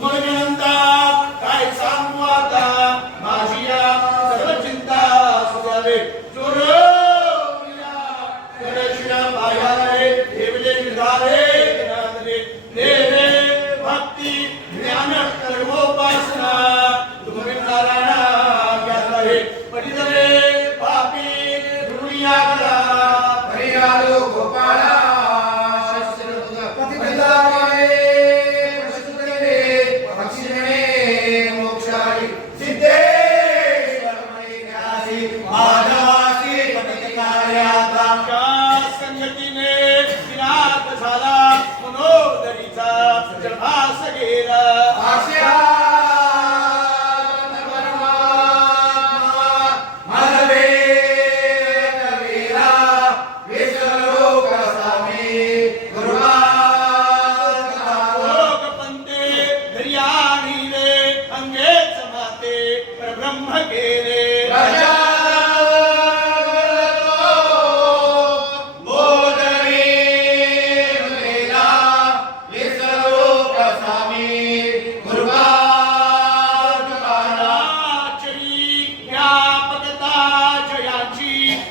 我的变大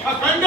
¡Acá anda!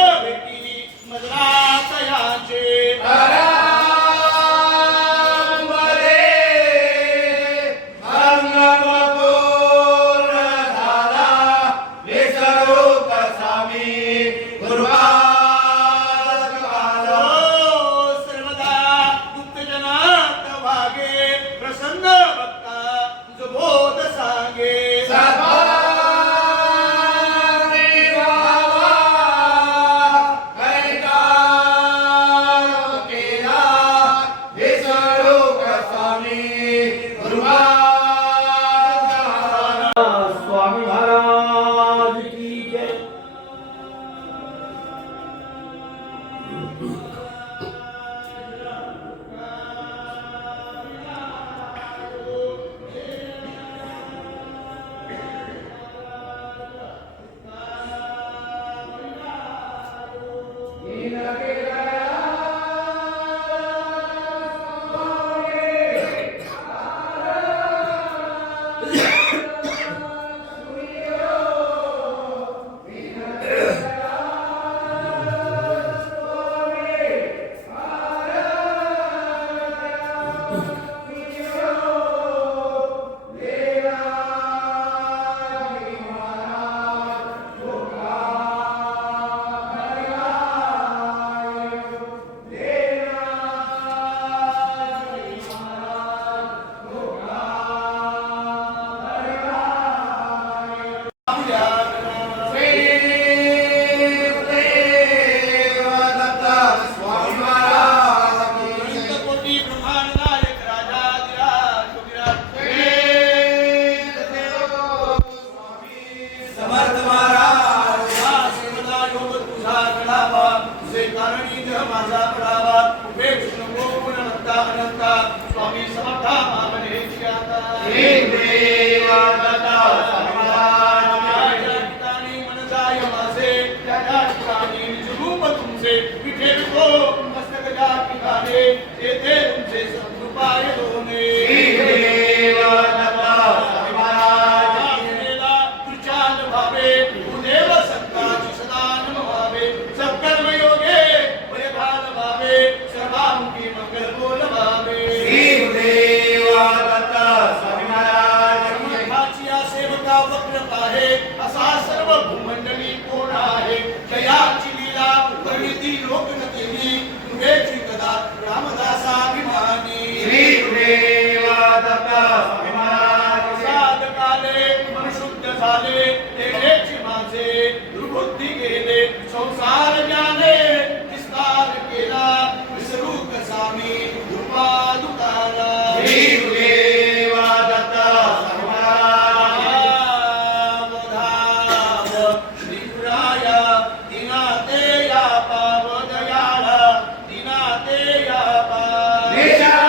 ದೇಶ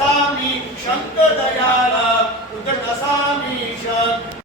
उदट शंकर दयाला उदर दयाळा शंकर